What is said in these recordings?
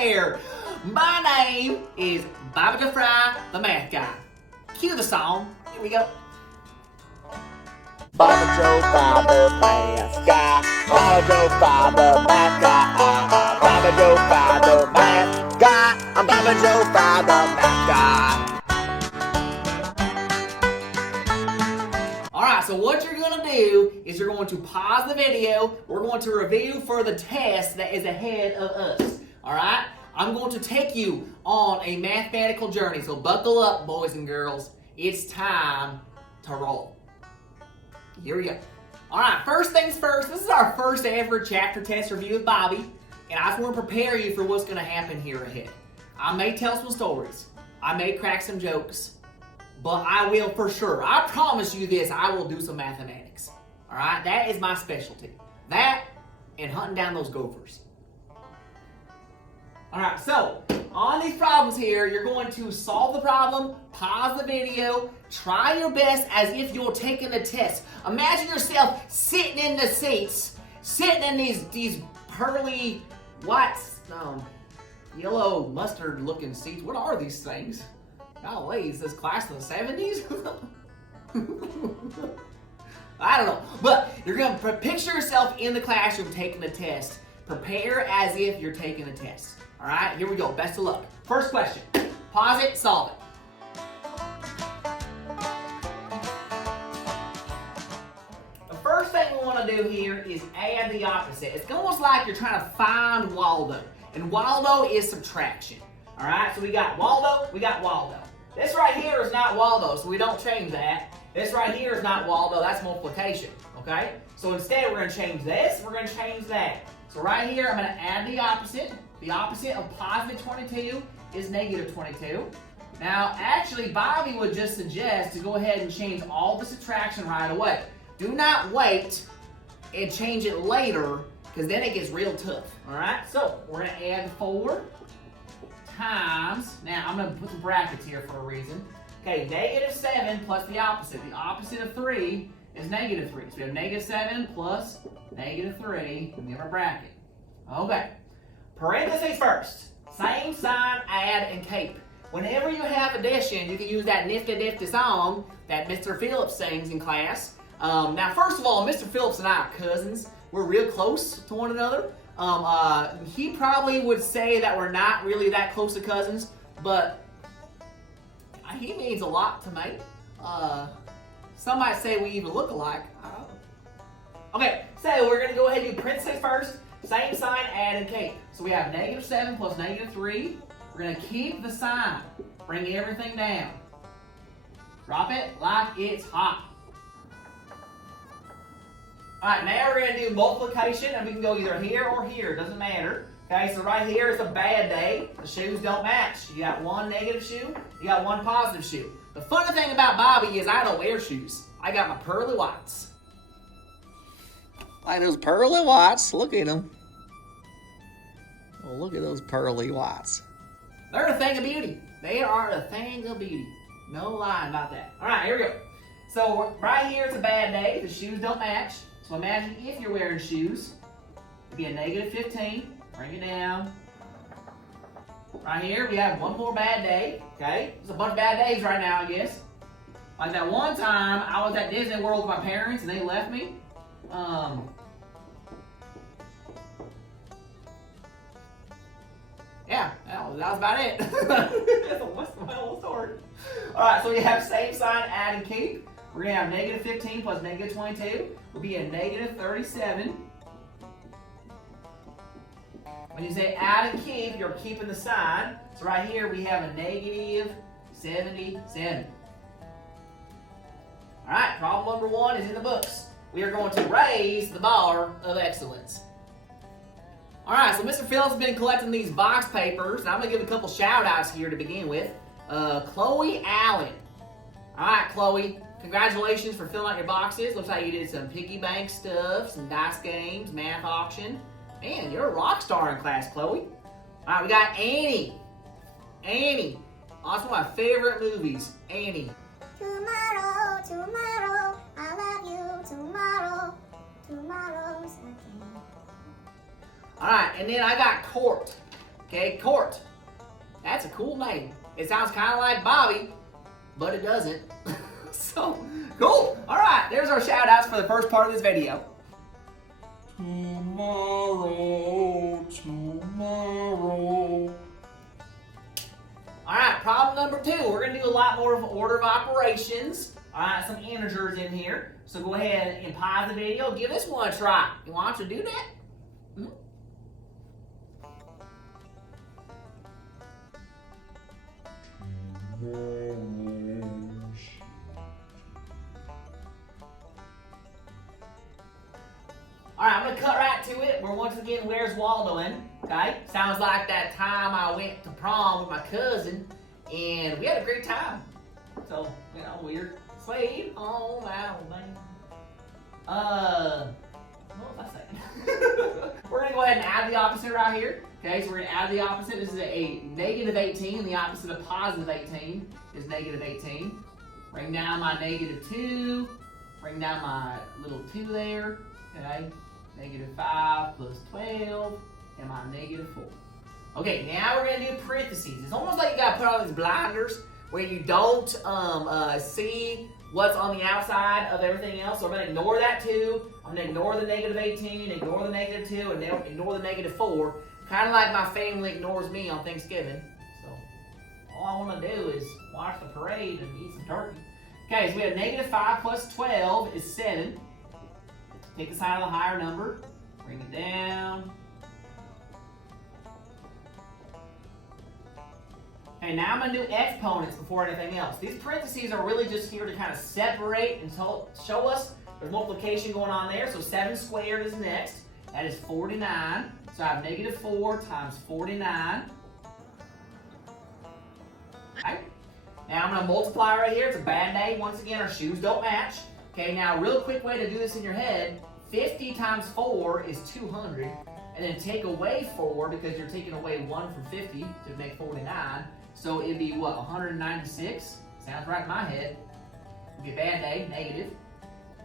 there. My name is Bobby the Fry, the math guy. Cue the song. Here we go. Bobby Joe Fry, the math guy. Bobby Joe Fry, the math guy. Bobby Joe Fry, the math guy. I'm Bobby Joe Fry, the math guy. Alright, so what you're going to do is you're going to pause the video. We're going to review for the test that is ahead of us. Alright? I'm going to take you on a mathematical journey. So buckle up, boys and girls. It's time to roll. Here we go. Alright, first things first. This is our first ever chapter test review with Bobby. And I just want to prepare you for what's going to happen here ahead. I may tell some stories. I may crack some jokes. But I will for sure. I promise you this, I will do some mathematics. Alright? That is my specialty. That and hunting down those gophers. Alright, so on these problems here, you're going to solve the problem, pause the video, try your best as if you're taking a test. Imagine yourself sitting in the seats, sitting in these pearly, white, yellow mustard looking seats. What are these things? Golly, is this class in the 70s? I don't know. But you're going to picture yourself in the classroom taking the test. Prepare as if you're taking the test. All right, here we go. Best of luck. First question. Pause it, solve it. The first thing we want to do here is add the opposite. It's almost like you're trying to find Waldo. And Waldo is subtraction. All right, so we got Waldo, we got Waldo. This right here is not Waldo, so we don't change that. This right here is not Waldo, that's multiplication, okay? So instead, we're going to change this, we're going to change that. So right here, I'm going to add the opposite. The opposite of positive 22 is negative 22. Now, actually, Bobby would just suggest to go ahead and change all the subtraction right away. Do not wait and change it later, because then it gets real tough, all right? So we're going to add 4 times, now I'm going to put the brackets here for a reason. Okay, negative 7 plus the opposite. The opposite of 3 is negative 3. So we have negative 7 plus negative 3, and we have our bracket. Okay, parentheses first. Same sign, add, and cape. Whenever you have addition, you can use that nifty song that Mr. Phillips sings in class. Now, first of all, Mr. Phillips and I are cousins. We're real close to one another. He probably would say that we're not really that close to cousins, but he means a lot to me. Some might say we even look alike. I don't know. Okay, so we're going to go ahead and do parentheses first. Same sign, add, and cape. So we have negative 7 plus negative 3. We're going to keep the sign. Bring everything down. Drop it like it's hot. Alright, now we're going to do multiplication, and we can go either here or here, doesn't matter. Okay, so right here is a bad day. The shoes don't match. You got one negative shoe, you got one positive shoe. The funny thing about Bobby is I don't wear shoes. I got my pearly whites. Like those pearly whites, look at them. Oh, look at those pearly whites. They're a thing of beauty. They are a thing of beauty. No lying about that. Alright, here we go. So right here it's a bad day. The shoes don't match. So imagine if you're wearing shoes, it'd be a negative 15, bring it down. Right here, we have one more bad day, okay? There's a bunch of bad days right now, I guess. Like that one time, I was at Disney World with my parents and they left me. Yeah, that was about it. That's my whole story. All right, so we have same sign, add, and keep. We're going to have negative 15 plus negative 22 will be a negative 37. When you say add and keep, you're keeping the sign. So right here we have a negative 77. All right, problem number 1 is in the books. We are going to raise the bar of excellence. All right, so Mr. Phillips has been collecting these box papers, and I'm going to give a couple shout outs here to begin with. Chloe Allen. All right, Chloe. Congratulations for filling out your boxes. Looks like you did some piggy bank stuff, some dice games, math auction. Man, you're a rock star in class, Chloe. All right, we got Annie. Annie. That's one of my favorite movies, Annie. Tomorrow, tomorrow, I love you. Tomorrow, tomorrow's a king. All right, and then I got Court. Okay, Court. That's a cool name. It sounds kind of like Bobby, but it doesn't. So, cool. All right, there's our shout outs for the first part of this video. Tomorrow. All right, problem number 2. We're going to do a lot more of order of operations. All right, some integers in here. So go ahead and pause the video. Give this one a try. You want to do that? All right, I'm going to cut right to it. We're once again, where's Waldo in? Okay, sounds like that time I went to prom with my cousin, and we had a great time. So, you know, we're sweet home Alabama. What was I saying? We're gonna go ahead and add the opposite right here. Okay, so we're gonna add the opposite. This is a negative 18. The opposite of positive 18 is negative 18. Bring down my negative 2. Bring down my little 2 there. Okay, negative 5 plus 12. And my negative 4. Okay, now we're gonna do parentheses. It's almost like you gotta put on these blinders where you don't see what's on the outside of everything else. So I'm gonna ignore that 2. I'm gonna ignore the negative 18, ignore the negative 2, and then ignore the negative 4. Kind of like my family ignores me on Thanksgiving. So all I wanna do is watch the parade and eat some turkey. Okay, so we have negative 5 plus 12 is 7. Take the sign of the higher number, bring it down. Okay, now I'm going to do exponents before anything else. These parentheses are really just here to kind of separate and show us there's multiplication going on there. So 7 squared is next. That is 49. So I have negative 4 times 49. Okay. Now I'm going to multiply right here. It's a bad day. Once again, our shoes don't match. Okay, now a real quick way to do this in your head. 50 times 4 is 200. And then take away 4 because you're taking away 1 from 50 to make 49. So it'd be what, 196? Sounds right in my head. It'd be a bad day, negative.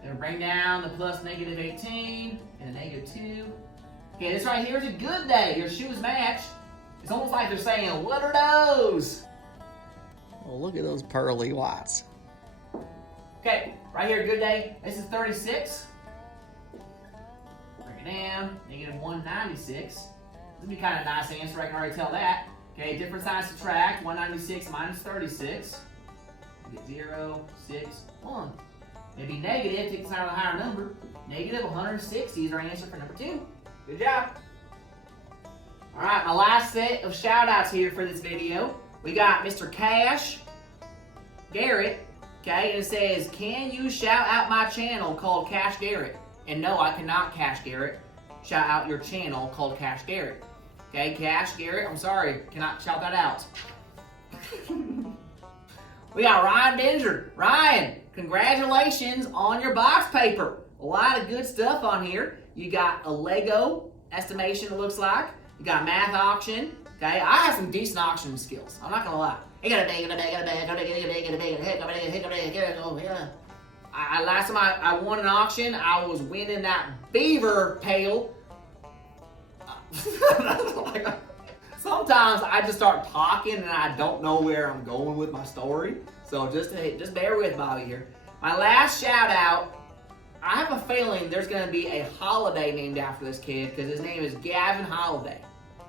Then bring down the plus negative 18 and a negative 2. Okay, this right here is a good day. Your shoes match. It's almost like they're saying, what are those? Oh, look at those pearly whites. Okay, right here, good day. This is 36. Bring it down, negative 196. This would be kind of a nice answer, I can already tell that. Okay, different sides subtract, 196 minus 36. You get 0, 6, 1. Maybe negative, take the sign of the higher number. Negative 160 is our answer for number 2. Good job. All right, my last set of shout outs here for this video. We got Mr. Cash Garrett, okay, and it says, can you shout out my channel called Cash Garrett? And no, I cannot, Cash Garrett, shout out your channel called Cash Garrett. Okay, Cash Garrett, I'm sorry, cannot shout that out. We got Ryan Dinger. Ryan, congratulations on your box paper. A lot of good stuff on here. You got a Lego estimation, it looks like. You got math auction. Okay, I have some decent auction skills. I'm not gonna lie. Last time I won an auction, I was winning that beaver pail. Sometimes I just start talking and I don't know where I'm going with my story. So just bear with Bobby here. My last shout out, I have a feeling there's gonna be a holiday named after this kid because his name is Gavin Holiday.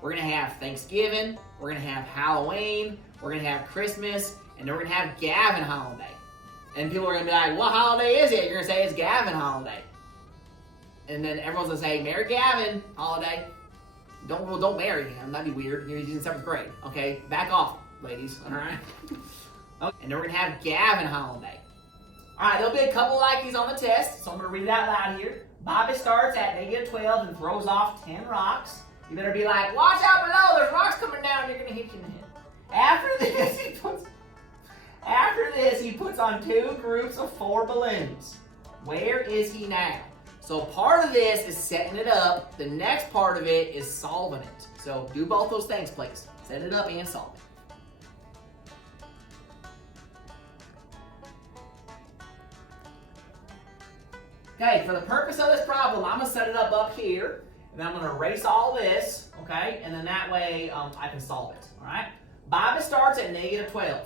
We're gonna have Thanksgiving, we're gonna have Halloween, we're gonna have Christmas, and then we're gonna have Gavin Holiday. And people are gonna be like, what holiday is it? You're gonna say it's Gavin Holiday. And then everyone's gonna say, Merry Gavin Holiday. Don't marry him, that'd be weird. He's in 7th grade, okay? Back off, ladies, all right? Okay. And then we're gonna have Gavin Holiday. All right, there'll be a couple likeys on the test, so I'm gonna read it out loud here. Bobby starts at negative 12 and throws off 10 rocks. You better be like, watch out below, there's rocks coming down, they're gonna hit you in the head. After this, he puts on 2 groups of 4 balloons. Where is he now? So part of this is setting it up. The next part of it is solving it. So do both those things, please. Set it up and solve it. Okay, for the purpose of this problem, I'm gonna set it up here. And then I'm going to erase all this, okay? And then that way I can solve it, all right? Bobby starts at -12,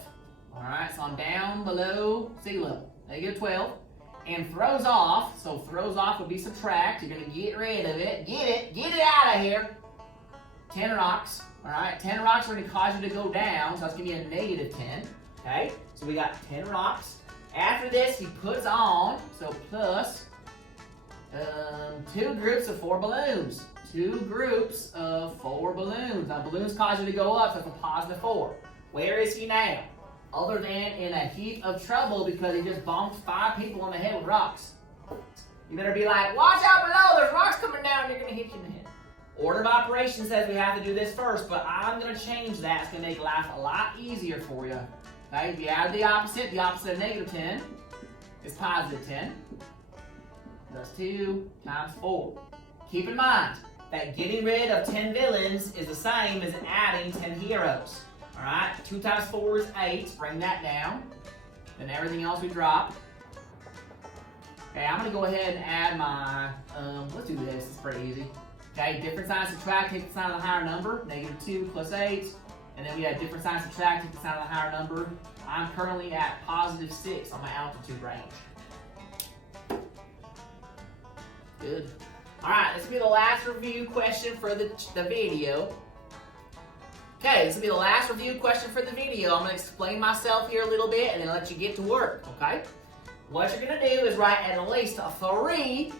all right? So I'm down below sea level, -12. And throws off, so throws off would be subtract. You're going to get rid of it. Get it out of here. 10 rocks, all right? 10 rocks are going to cause you to go down, so that's going to be a -10, okay? So we got 10 rocks. After this, he puts on, so plus 2 groups of 4 balloons. 2 groups of 4 balloons. Now, balloons cause you to go up, so it's a +4. Where is he now? Other than in a heap of trouble because he just bonked 5 people on the head with rocks. You better be like, watch out below, there's rocks coming down, and they're going to hit you in the head. Order of operations says we have to do this first, but I'm going to change that. It's going to make life a lot easier for you. Okay, if you add the opposite of -10 is +10. That's 2 times 4. Keep in mind that getting rid of 10 villains is the same as adding 10 heroes. All right, 2 times 4 is 8. Bring that down. Then everything else we drop. Okay, I'm going to go ahead and add my, let's do this. It's pretty easy. Okay, different sign subtract, take the sign of the higher number. -2 plus 8. And then we have different sign subtract, take the sign of the higher number. I'm currently at +6 on my altitude range. Good. All right, this will be the last review question for the video. Okay, this will be the last review question for the video. I'm going to explain myself here a little bit and then let you get to work, okay? What you're going to do is write at least 3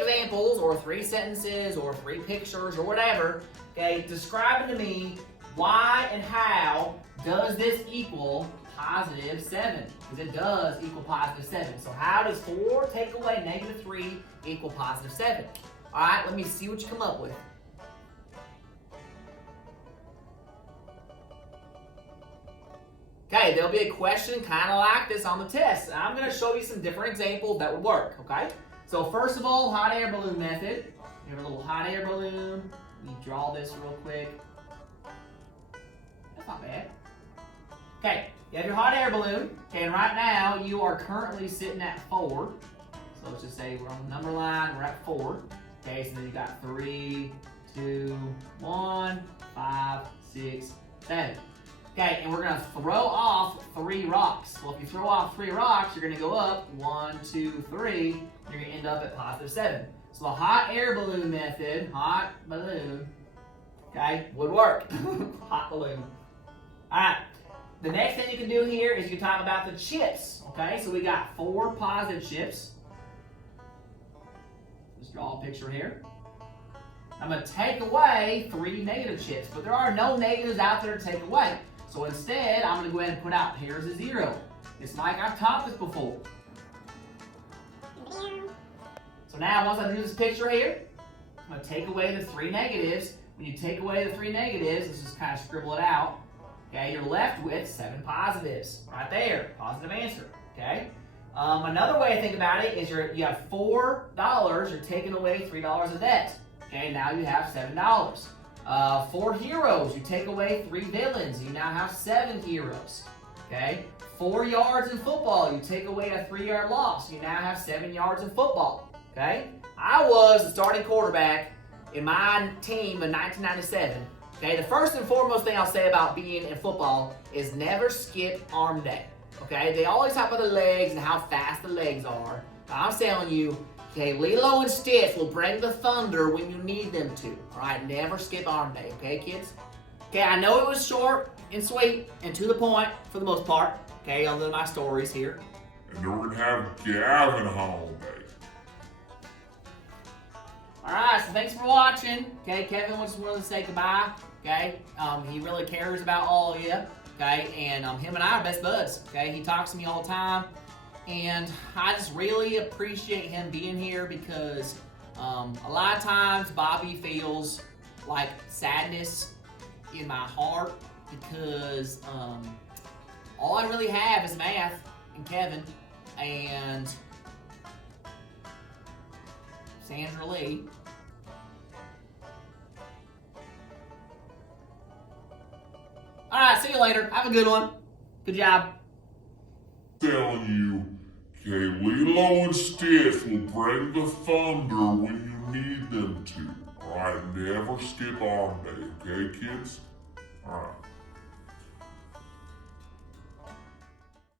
examples or 3 sentences or 3 pictures or whatever, okay, describing to me why and how does this equal +7? Because it does equal +7. So how does 4 take away -3 equal +7? All right, let me see what you come up with. Okay, there'll be a question kind of like this on the test. I'm going to show you some different examples that would work, okay? So first of all, hot air balloon method. You have a little hot air balloon. Let me draw this real quick. That's not bad. Okay, you have your hot air balloon. Okay, and right now you are currently sitting at 4. So let's just say we're on the number line, we're at 4. Okay, so then you got 3, 2, 1, 5, 6, 7. Okay, and we're going to throw off 3 rocks. Well, if you throw off 3 rocks, you're going to go up 1, 2, 3. You're going to end up at +7. So the hot air balloon method, hot balloon, okay, would work. Hot balloon. All right. The next thing you can do here is you can talk about the chips. Okay, so we got 4 positive chips. Let's draw a picture here. I'm going to take away 3 negative chips, but there are no negatives out there to take away. So instead, I'm going to go ahead and put out pairs of 0. It's like I've taught this before. So now, once I do this picture here, I'm going to take away the 3 negatives. When you take away the 3 negatives, let's just kind of scribble it out. Okay, you're left with 7 positives. Right there, positive answer. Okay. Another way to think about it is you have $4. You're taking away $3 of debt. Okay, now you have $7. 4 heroes, you take away 3 villains, you now have 7 heroes. Okay, 4 yards in football, you take away a 3-yard loss, you now have 7 yards in football. Okay, I was the starting quarterback in my team in 1997. Okay, the first and foremost thing I'll say about being in football is never skip arm day. Okay, they always talk about the legs and how fast the legs are. I'm telling you, okay, Lilo and Stitch will bring the thunder when you need them to. All right, never skip arm day, okay, kids? Okay, I know it was short and sweet and to the point for the most part. Okay, other than my stories here. And then we're going to have Gavin holiday. All right, so thanks for watching. Okay, Kevin just wanted to say goodbye. Okay, he really cares about all of you. Okay, and him and I are best buds. Okay, he talks to me all the time. And I just really appreciate him being here because a lot of times Bobby feels like sadness in my heart because all I really have is math and Kevin and Sandra Lee. All right, see you later. Have a good one. Good job. Telling you, okay, Lilo and Stitch will bring the thunder when you need never skip arm day, okay, kids? Alright.